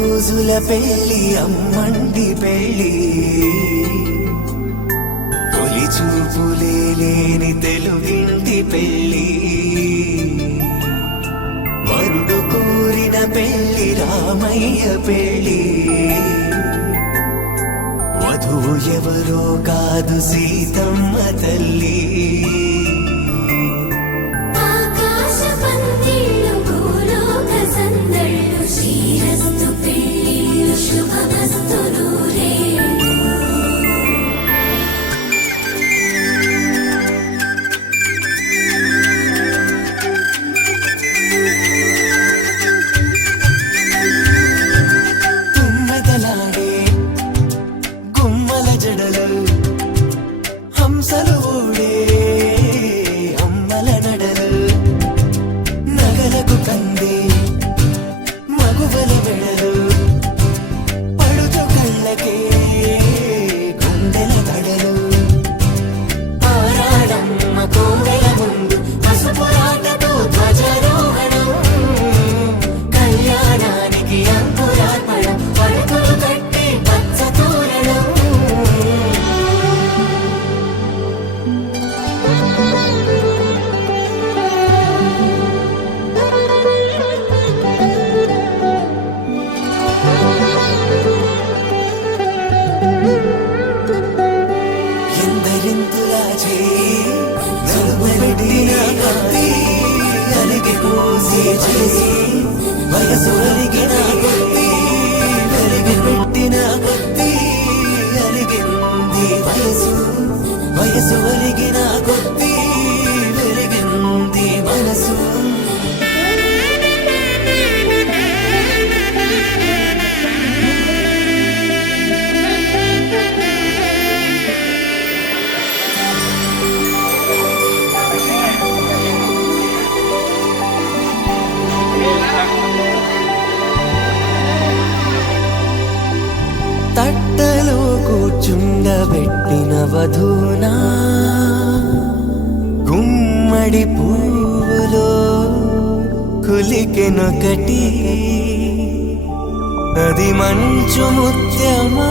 రోజుల పెళ్లి అమ్మంటి పెళ్లి తొలి చూపులే లేని తెలుగింటి పెళ్లి వరుడు కోరిన పెళ్లి రామయ్య పెళ్లి వధువు ఎవరో కాదు సీతమ్మ తల్లి హంసలు ఊడే అమ్మల నడలు నగలకు కంది మగువల వెడలు పడుచు కళ్ళకే గుండెల గడలు ఆరాడమ్మ కోవెల ముందు పసుపురాటతో ధ్వజారోహణం కళ్యాణానికి అంకురార్పణం పడుకులు కట్టి పచ్చ తోరణం ఎందరింతులా చేయి నలుగుబెట్టిన కత్తి కలిగి కోసి చేసి వయసు అలిగిన కొద్ది వెలిగి పెట్టిన కొద్ది అలిగింది వయసు వయసు అలిగిన కొద్ది వెలిగింది మనసు తట్టలో కూర్చుండబెట్టిన వధూనా గుమ్మడి పువ్వులో కులికెనొకటి అది మంచు ముత్యమా